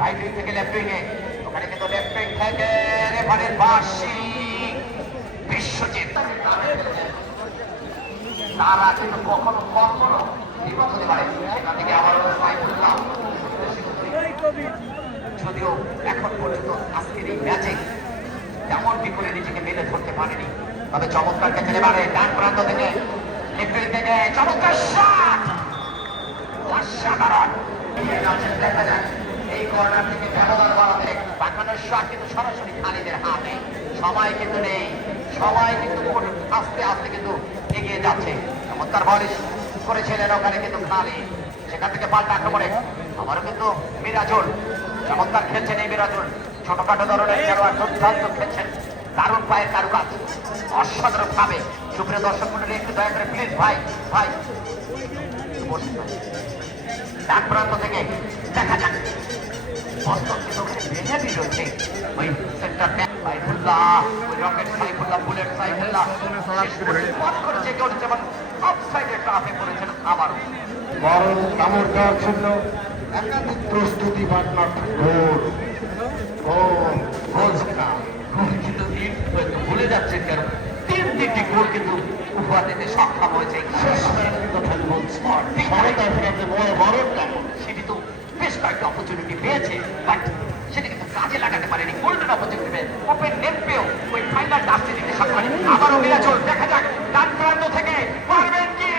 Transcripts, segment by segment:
Right wing থেকে left wing এ, ওখানে কিন্তু লেফট উইং থেকে রেফারির বাঁশি বিশ্বজিৎ, তারা কিন্তু কখনো কখনো বিপদ হতে পারে। সেখান থেকে আবারও সাইফুল্লাহ, যদিও এখন পর্যন্ত আজকের এই ম্যাচে তেমনটি করে নিজেকে মেলে ধরতে পারেনি, তবে চমৎকার খেলতে পারে ডান প্রান্ত থেকে লেফট উইং থেকে চমৎকার শট, অসাধারণ। দেখা যায় এই কর্নার থেকে ব্যবধান বাড়াতে পাঠানোর শট কিন্তু সরাসরি খালিদের হাতে, সময় কিন্তু নেই, সময় কিন্তু আস্তে আস্তে কিন্তু এগিয়ে যাচ্ছে। চমৎকার বল করেছিলেন ওখানে কিন্তু খালিদ, সেখান থেকে পাল্টা আক্রমণে আবারও কিন্তু মিরাজুল, চমৎকার খেলছেন এই মিরাজুল, ছোটখাটো ধরনের খেলোয়াড়, দুর্দান্ত খেলছেন, দারুণ পায়ের কারুকাজ, অসাধারণ ভাবে। সুপ্রিয় দর্শক মন্ডলী একটু দয়া করে প্লিজ ভাই ভাই ডাক প্রান্ত থেকে দেখা যাক একাধিক প্রস্তুতি ভুলে যাচ্ছেন কেন? 3টি গোল কিন্তু উপহার দিতে সক্ষম হয়েছে। সেটি তো বেশ কয়েকটি অপরচুনিটি পেয়েছে, বাট সেটা কিন্তু কাজে লাগাতে পারেনি। গোল্ডেন অপরচুনিটি পেয়ে ওপেন নেট পেয়েও ওই ফাইনাল ডাস্টে দিতে সক্ষম হয়নি। আবারও মিরাজুল, দেখা যাক ডান প্রান্ত থেকে পারবেন কি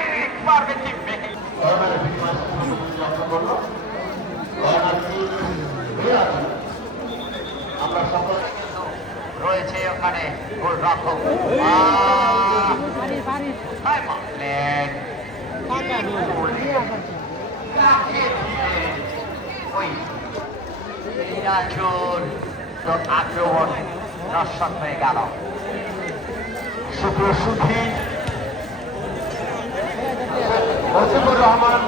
আমরা সকলে কিন্তু রয়েছে ওখানে গোলরক্ষক আক্রমণ নস্বাত হয়ে গেল। সুখী মুজিবুর রহমান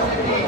স্মৃতি